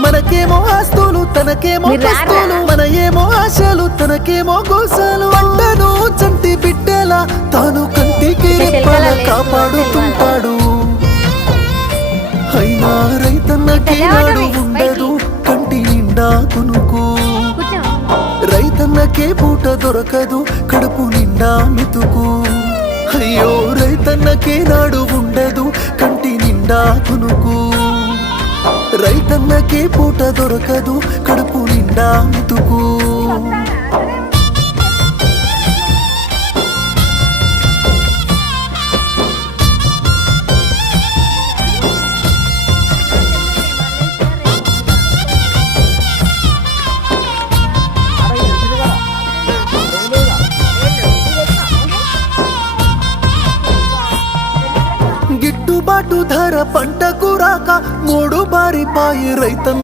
మనకేమో ఆస్తులు తనకేమో కష్టాలు, మన ఏమో ఆశలు తనకేమో గోసాలు. అంటను చంటి బిడ్డలా తాను కంటికి రెప్పల కాపాడుతుంటాడు. అయినా రైతన్నకే నాడు ఉండదు కంటి నిండా కునుకు. రైతన్నకే పూట దొరకదు కడుపు నిండా మెతుకు. అయ్యో రైతన్నకే నాడు ఉండదు కంటి నిండా కునుకు. రైతన్నకే పూట దొరకదు కడుపు నిండా మెతుకు. గిట్టుబాటు ధర పంటకు రాక 3 బారిపాయి రైతన్న.